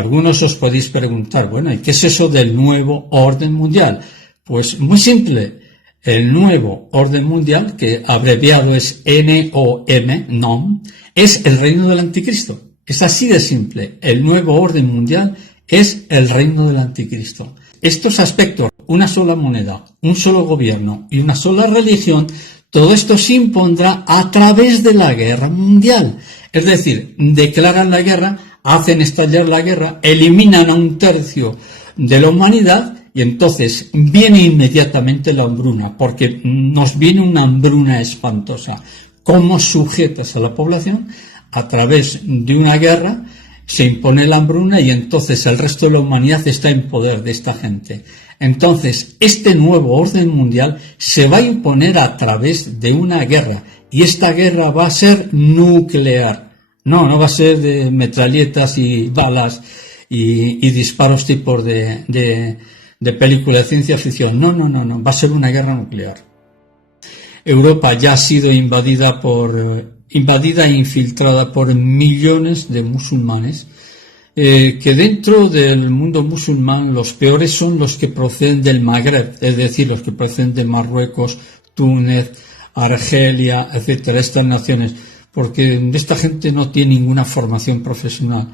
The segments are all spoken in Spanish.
Algunos os podéis preguntar, bueno, ¿y qué es eso del nuevo orden mundial? Pues muy simple, el nuevo orden mundial, que abreviado es NOM, es el reino del anticristo. Es así de simple, el nuevo orden mundial es el reino del anticristo. Estos aspectos, una sola moneda, un solo gobierno y una sola religión, todo esto se impondrá a través de la guerra mundial. Es decir, declaran la guerra, hacen estallar la guerra, eliminan a un tercio de la humanidad y entonces viene inmediatamente la hambruna, porque nos viene una hambruna espantosa. ¿Cómo sujetas a la población? A través de una guerra se impone la hambruna y entonces el resto de la humanidad está en poder de esta gente. Entonces, este nuevo orden mundial se va a imponer a través de una guerra y esta guerra va a ser nuclear. No va a ser de metralletas y balas y disparos tipos de película de ciencia ficción. No, va a ser una guerra nuclear. Europa ya ha sido invadida e infiltrada por millones de musulmanes, que dentro del mundo musulmán los peores son los que proceden del Magreb, es decir, los que proceden de Marruecos, Túnez, Argelia, etcétera, estas naciones, porque esta gente no tiene ninguna formación profesional.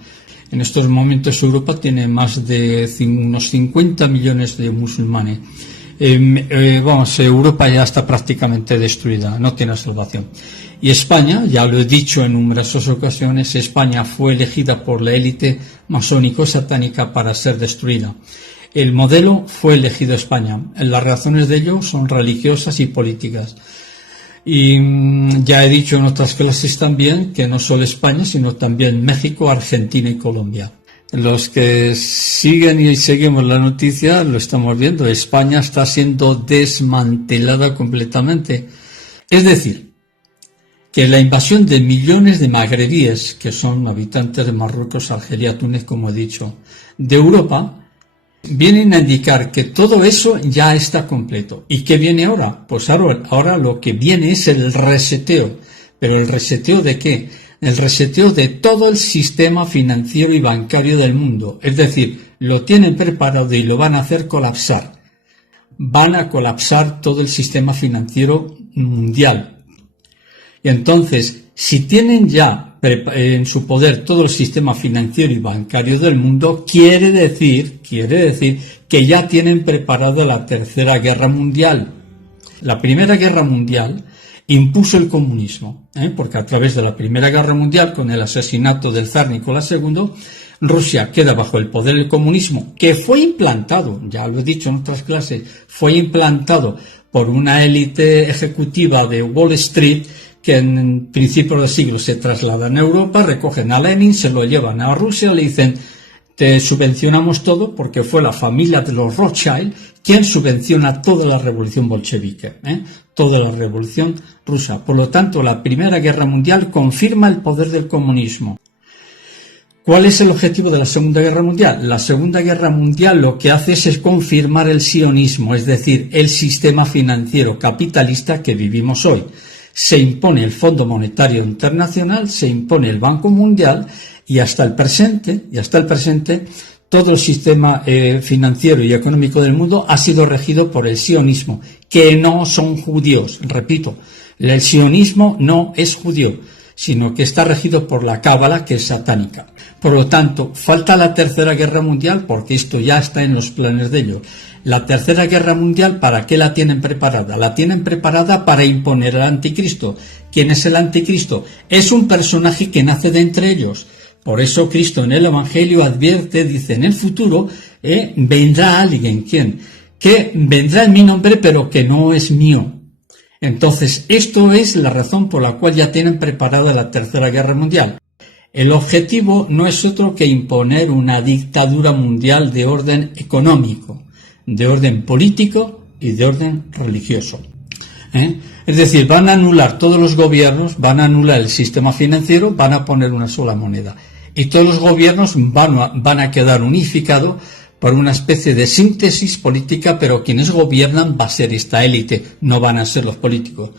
En estos momentos Europa tiene más de unos 50 millones de musulmanes. Europa ya está prácticamente destruida, no tiene salvación. Y España, ya lo he dicho en numerosas ocasiones, España fue elegida por la élite masónico-satánica para ser destruida. El modelo fue elegido España. Las razones de ello son religiosas y políticas. Y ya he dicho en otras clases también que no solo España, sino también México, Argentina y Colombia. Los que siguen y seguimos la noticia lo estamos viendo. España está siendo desmantelada completamente. Es decir, que la invasión de millones de magrebíes, que son habitantes de Marruecos, Argelia, Túnez, como he dicho, de Europa, vienen a indicar que todo eso ya está completo. ¿Y qué viene ahora? Pues ahora lo que viene es el reseteo. ¿Pero el reseteo de qué? El reseteo de todo el sistema financiero y bancario del mundo. Es decir, lo tienen preparado y lo van a hacer colapsar. Van a colapsar todo el sistema financiero mundial. Y entonces, si tienen ya en su poder todo el sistema financiero y bancario del mundo, quiere decir que ya tienen preparada la Tercera Guerra Mundial. La Primera Guerra Mundial impuso el comunismo, porque a través de la Primera Guerra Mundial, con el asesinato del zar Nicolás II, Rusia queda bajo el poder del comunismo, que fue implantado, ya lo he dicho en otras clases, fue implantado por una élite ejecutiva de Wall Street, que en principios del siglo se trasladan a Europa, recogen a Lenin, se lo llevan a Rusia, le dicen, te subvencionamos todo, porque fue la familia de los Rothschild quien subvenciona toda la revolución bolchevique, toda la revolución rusa. Por lo tanto, la Primera Guerra Mundial confirma el poder del comunismo. ¿Cuál es el objetivo de la Segunda Guerra Mundial? La Segunda Guerra Mundial lo que hace es confirmar el sionismo, es decir, el sistema financiero capitalista que vivimos hoy. Se impone el Fondo Monetario Internacional, se impone el Banco Mundial y hasta el presente, todo el sistema financiero y económico del mundo ha sido regido por el sionismo, que no son judíos. Repito, el sionismo no es judío, sino que está regido por la Cábala, que es satánica. Por lo tanto, falta la Tercera Guerra Mundial, porque esto ya está en los planes de ellos. La Tercera Guerra Mundial, ¿para qué la tienen preparada? La tienen preparada para imponer al anticristo. ¿Quién es el anticristo? Es un personaje que nace de entre ellos. Por eso Cristo en el Evangelio advierte, dice, en el futuro vendrá alguien, ¿quién? Que vendrá en mi nombre, pero que no es mío. Entonces, esto es la razón por la cual ya tienen preparada la Tercera Guerra Mundial. El objetivo no es otro que imponer una dictadura mundial de orden económico, de orden político y de orden religioso. Es decir, van a anular todos los gobiernos, van a anular el sistema financiero, van a poner una sola moneda. Y todos los gobiernos van a quedar unificados por una especie de síntesis política, pero quienes gobiernan va a ser esta élite, no van a ser los políticos.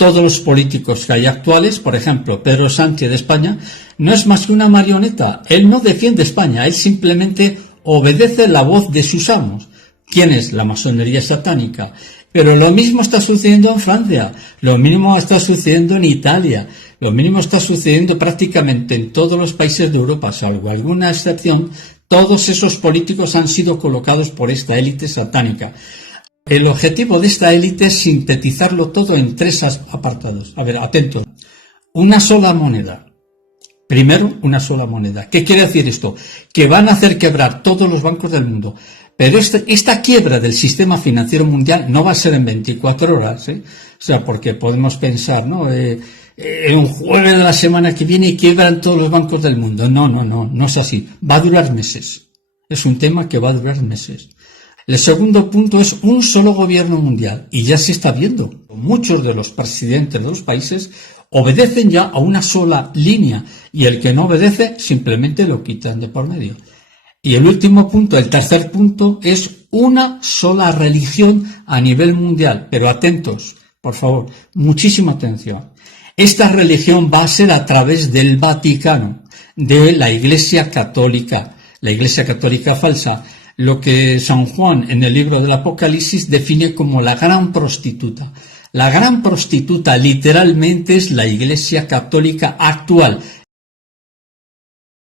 Todos los políticos que hay actuales, por ejemplo, Pedro Sánchez de España, no es más que una marioneta. Él no defiende España, él simplemente obedece la voz de sus amos. ¿Quién es? La masonería satánica. Pero lo mismo está sucediendo en Francia, lo mismo está sucediendo en Italia, lo mismo está sucediendo prácticamente en todos los países de Europa, salvo alguna excepción. Todos esos políticos han sido colocados por esta élite satánica. El objetivo de esta élite es sintetizarlo todo en 3 apartados. A ver, atentos. Una sola moneda. Primero, una sola moneda. ¿Qué quiere decir esto? Que van a hacer quebrar todos los bancos del mundo. Pero esta quiebra del sistema financiero mundial no va a ser en 24 horas, ¿eh? O sea, porque podemos pensar, ¿no? En un jueves de la semana que viene quiebran todos los bancos del mundo. No es así. Va a durar meses. Es un tema que va a durar meses. El segundo punto es un solo gobierno mundial, y ya se está viendo. Muchos de los presidentes de los países obedecen ya a una sola línea, y el que no obedece simplemente lo quitan de por medio. Y el último punto, el tercer punto, es una sola religión a nivel mundial. Pero atentos, por favor, muchísima atención. Esta religión va a ser a través del Vaticano, de la Iglesia Católica falsa, lo que San Juan en el libro del Apocalipsis define como la gran prostituta. La gran prostituta literalmente es la Iglesia Católica actual,